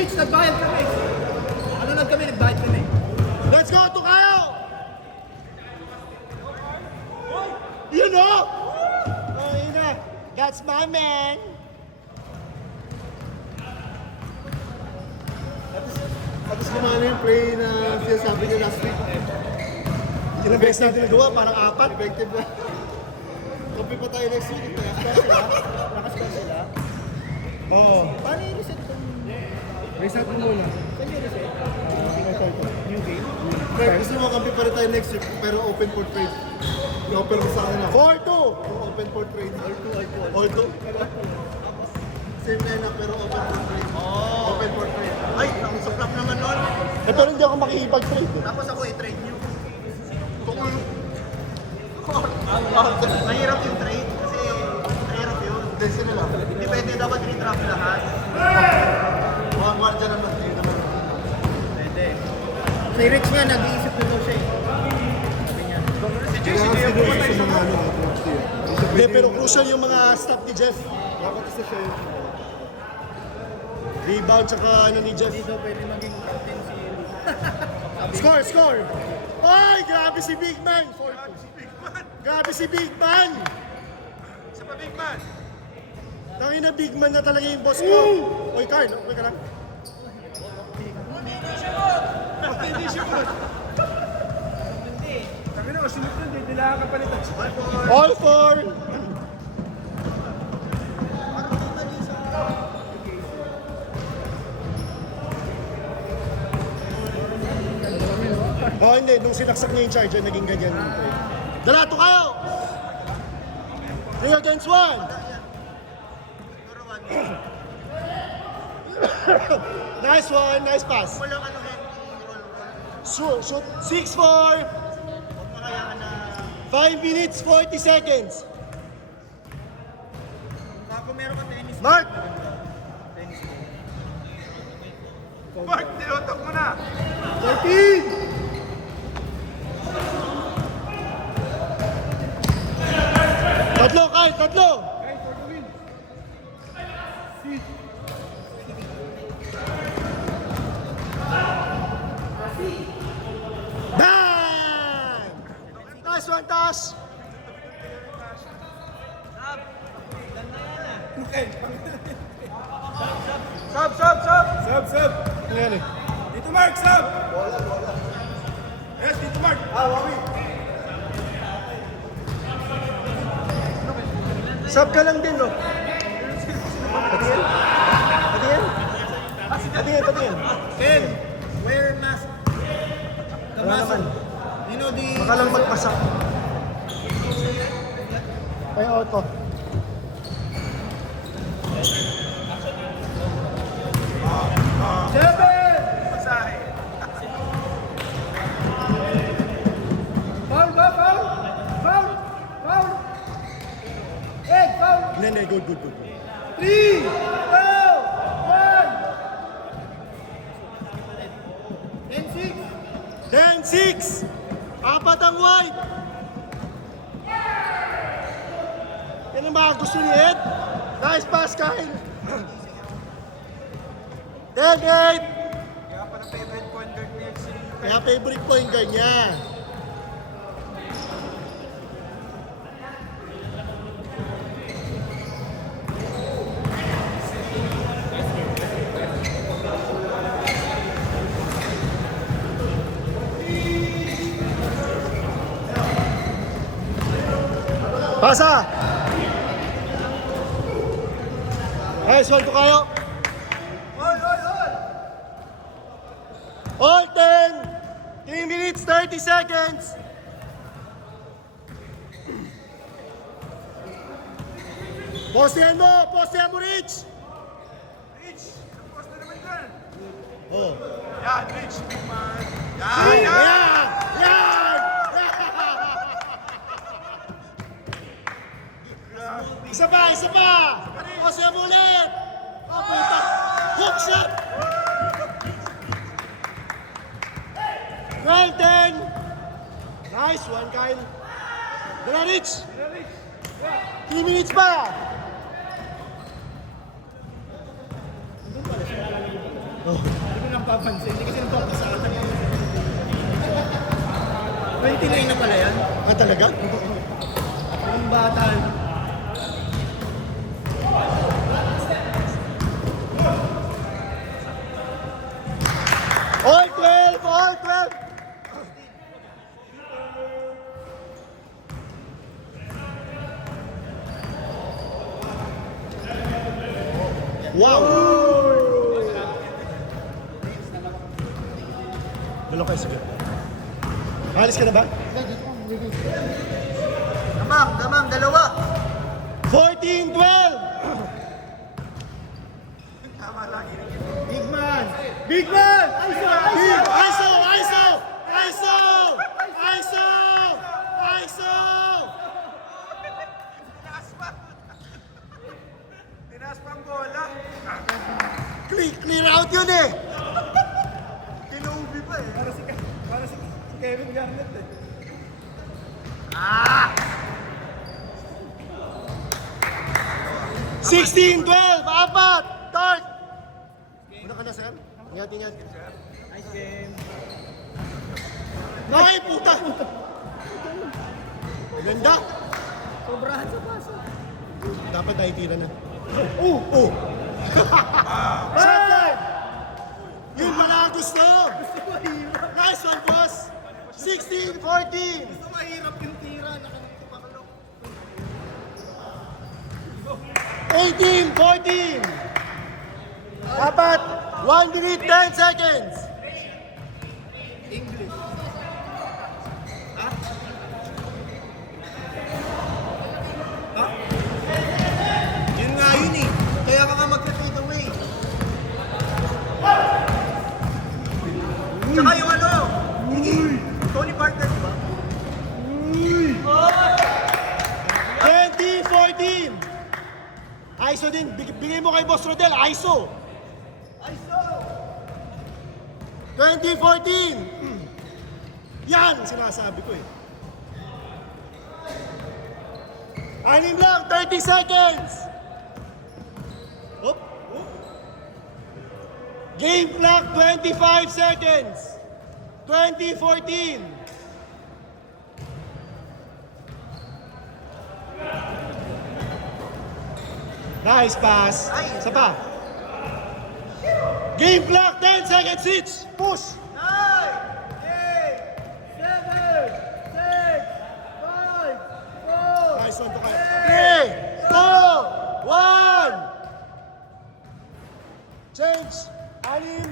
Rich, nagbayad kami. Ano lang kami, nagbayad kami. Let's go, Tukayo! You know? Oh, yun na. That's my man. Tapos gumana yung play na sinasabi niya last week. Ilang beses natin nagawa, parang 4. Effective na. Kapi pa tayo next week. Nakascore sila. Oo. Paano i-reset itong... Reset mo muna. Saan yung reset? New game? Kaya gusto mo kampi pa rin tayo next week, pero open for trade. I-offer mo sa kanila. 4-2. Open for trade. All two. Same line up, pero open for trade. Open for trade. Ay, ang suplap naman nun. Eh, pero hindi ako makikipag-trade. Tapos ako i-trade nyo. Mahirap yung trade kasi mahirap yun. Hindi sila lang. Hindi pwede dapat redraft lahat. Mga guardia naman. Hindi naman. Pwede. Si Rich nga, nag-iisip na daw siya eh. Sabi niya. Si JC, Kaya di siguro yung sa mga ano, Hindi, pero crucial yung mga stop ni Jeff. dapat isa siya yun. Rebound tsaka ano ni Jeff. Hindi daw pwede maging captain si Score, score! Ay, grabe si Big Man! Grabe si Big Man! Isa pa big man. Tangin na Big Man na talaga yung boss ko. Oy, Carl, okay ka lang? Hindi siya mo. Kami na, masunod nun. Hindi lang kapalitan. All four! Oh, hindi. Nung sinaksak niya yung charger, naging ganyan. Dalato kayo! 3 against 1! Nice one, nice pass. Walang ano yan. Shoot, shoot. 6-4! Huwag makayaan na... 5 minutes, 40 seconds. Kung meron ka tennis. Mark! Mark, tinutok mo na. 13! Tatlo, Kyle, tatlo! Bang! Nice one, Tash! Sub, sub, sub. Sub, sub. Ano yan eh? Dito Mark, sub. Yes, dito Mark. Sub ka lang din, no? Patingin? Patingin? Patingin, patingin. Ken, wear mask. The Wala mask. naman. You know the... Baka lang magpasak. Ay, auto. Seven! Masahe. Foul ba? Foul? Foul? Foul? Eight, foul. Hindi, hindi. Good, good, good. 3, 2, 1. 10-6! Apat ang white! Yan ang mga gusto ni Ed. Nice pass, Kyle. 10-8! Kaya pala favorite point guard ni FC. Kaya favorite point guard niya. Pasa! Nice one to kayo. Hold, hold, hold. All 10! 3 minutes, 30 seconds! Postehan mo, Rich! Rich, post na naman dyan. Oh. Yan, Rich, big man. Yan! Yan! Yan! Isa pa, isa pa! Postehan mo ulit! Oh, puta! Hook shot! 12-10! Nice one, Kyle. Dala, Rich! 3 minutes pa! Oh. napapansin. Hindi kasi nagpapasa sa akin. 29 na pala yan. Ah, talaga? Yung bata. All 12! All 12! Wow! Dalawa kayo, sige. Alis ka na ba? Damang, dalawa. 14-12! Big man! Big man! ISO! ISO! ISO! ISO! ISO! Tinaas pa ang bola. Clear out yun eh! Kinuubi pa eh. Para si Kevin Garnett eh. 16-12! Apat! Start! Una ka na, sir? Ingat. Nice game. Ay, puta! Ganda! Sobrahan sa paso. Dapat tayo tira na. Oh! Shot! Yun pala ang gusto! Nice one, boss! 16-14! Gusto mahirap yung tira. Nakakapakalo. 18-14! Apat! 1 minute 10 seconds! English. Ha? Ha? Yun nga yun eh. Kaya ka nga mag-fade away. Tsaka yung ano, Tony Parker, di ba? 20-14! ISO din. Bigay mo kay Boss Rodel. ISO! 20-14! Yan! Sinasabi ko eh. Anim lang. 30 seconds! Hop! Game clock 25 seconds! 20-14! Nice pass. Isa pa. Game clock 10 seconds each. Push. 9, 8, 7, 6, 5, 4, Nice one to kayo. 3, 2, 1. Change. Anim.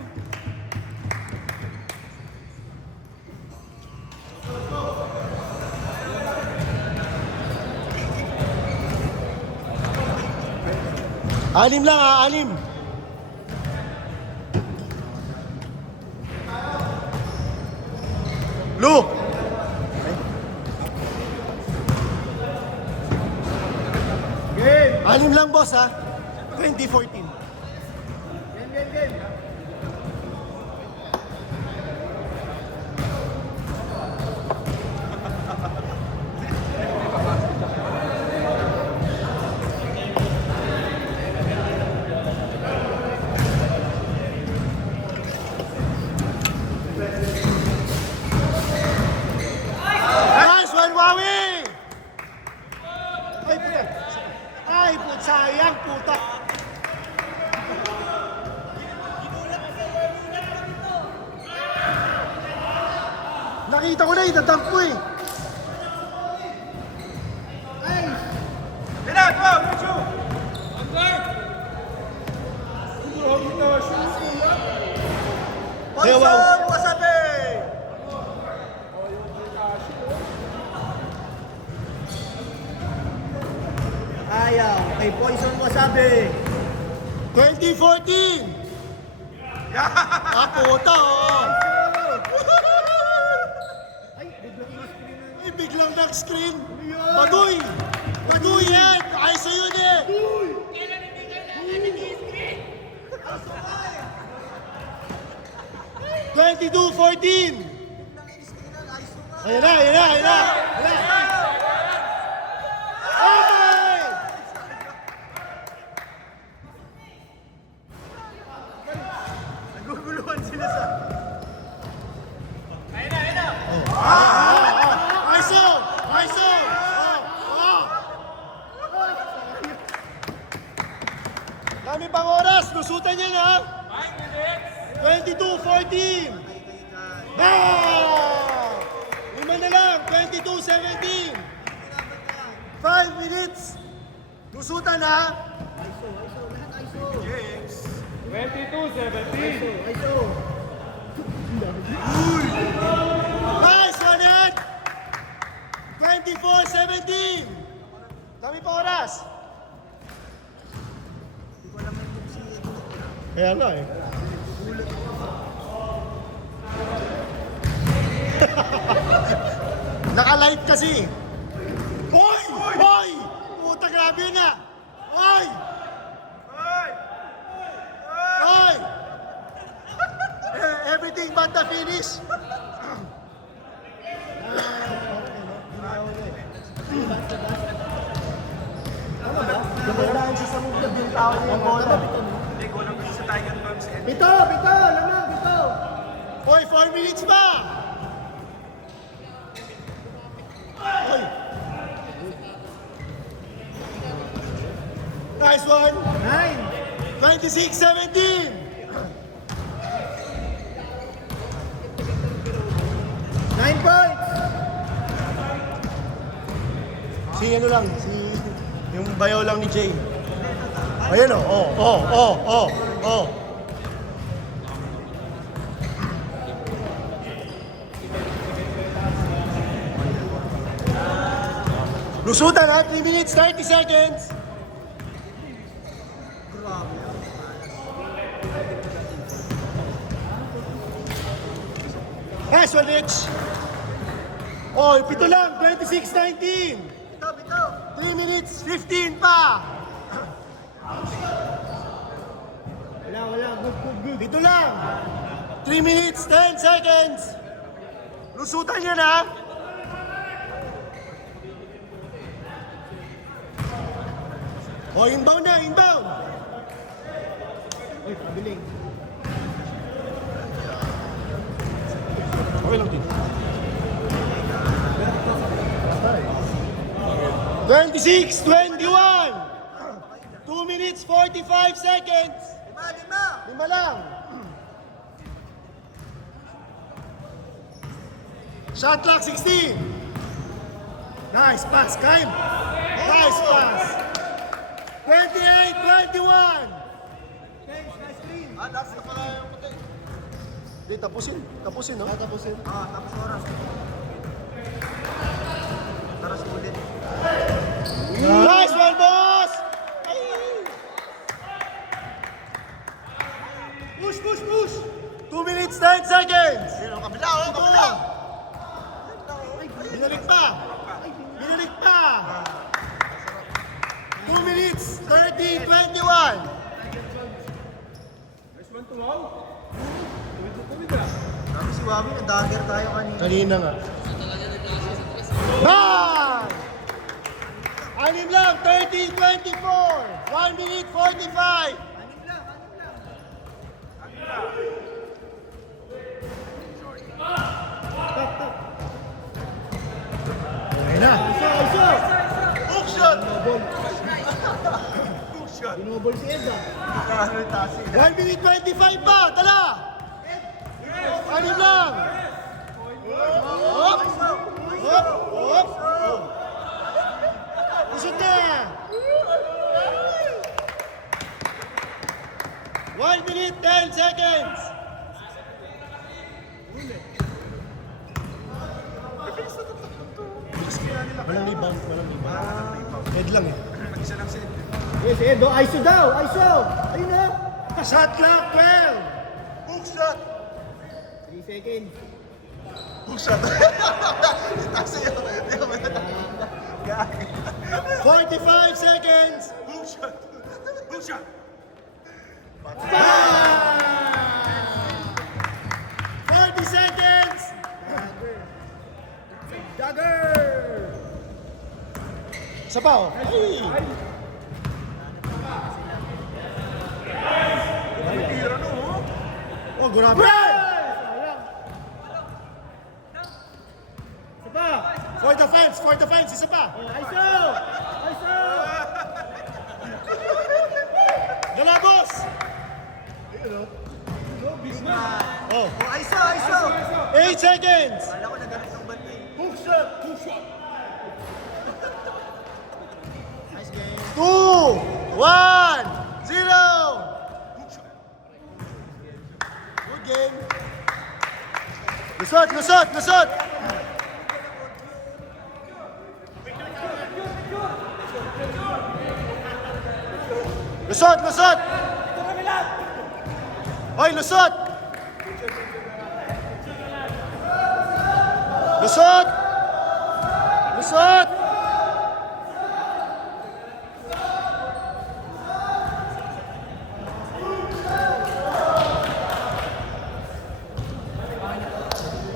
Anim lang ha, anim. Lu. Game! Anim lang boss ha. 2014. Game! Nice one, Wawi! Ay, puta. Ay, puta. Sayang, puta. Nakita ko na, itadunk ko eh. Hey, wow. Poison Wasabi! Ayaw. Kay Poison Wasabi. 2014! Ah, puta, oo. Ay, biglang nag-screen. Baduy! Baduy yan! Ayos na yun eh! 22-14! Ayan na, ayan na, ayan na! Ayan na! Okay! Naguguluhan sila sa Dami pang oras. Lusutan niya na. 22-14. Bang! Lima na lang. 22-17. 5 minutes. Lusutan na. ISO. 22-17. ISO. Nice, Juanet! 24-17. Dami pa oras. Kaya nga eh. Naka-live kasi. Hoy! Hoy! Puta, grabe na. Hoy! Hoy! Everything but the finish. Dumadaan siya sa move na yung tao niya. Hindi ko lang sa Tiger Palms. Bito! Bito! Lamang! Bito! Hoy, 4 minutes pa! Hoy! Nice one! 26-17! 9 points! Si ano lang, si yung bayaw lang ni Jay. Ayan o, oh. Lusutan ha, 3 minutes, 30 seconds. Nice one, Rich. Oh, pito lang, 26-19. Bito! Bito! 3 minutes, 15 pa. Wala. Good. Dito lang. 3 minutes, 10 seconds. Lusutan niya na. O, inbound na, inbound. Uy, pabiling. Okay lang din. 26-21. 2 minutes, 45 seconds. Lima lang. Shot clock 16. Nice pass, Kaim. Nice pass. 28-21. Last na pala yung puti. Di, tapusin, no? Tapusin. Tapos oras. Tara sulit. Nice one, boss! Ay! Push! 2 minutes, 10 seconds! Yun ang kabila, oh, kabila. Binalik pa! 2 minutes, 30-21! Sabi si Wabi, na-dagger tayo kanina. Kanina nga. Bang! Anim lang, 30-24! 1 minute, 45! Ayun na. ISO! Hook shot! Binobol. Hook shot! Binobol si Ed ah. Ano yung tasi? 1 minute 25 pa! Tala! Anim lang! Hop! Hop! Isot na! 1 minute 10 seconds! Walang rebound. Head lang eh. Mag-isa lang si Ed. Yes, Ed. Oh, ISO daw! ISO! Ayun na! Shot clock 12! Hook shot! 3 seconds. Hook shot! Tasi yun. 45 seconds! Hook shot! Hook shot! 40 seconds! Dagger! Isa pa oh. Ay! Oh, grabe! Isa pa! For the fence, isa pa! ISO! ISO! Galabo! seconds! Kala ko nagalit ng bantay. Hook shot! Hook shot! Nice game. 2, 1, 0! Good game. Lusot, lusot, lusot! Lusot, lusot! Hoy, lusot! Lusot! Lusot!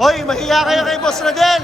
Hoy, mahiya kayo kay Boss Radel!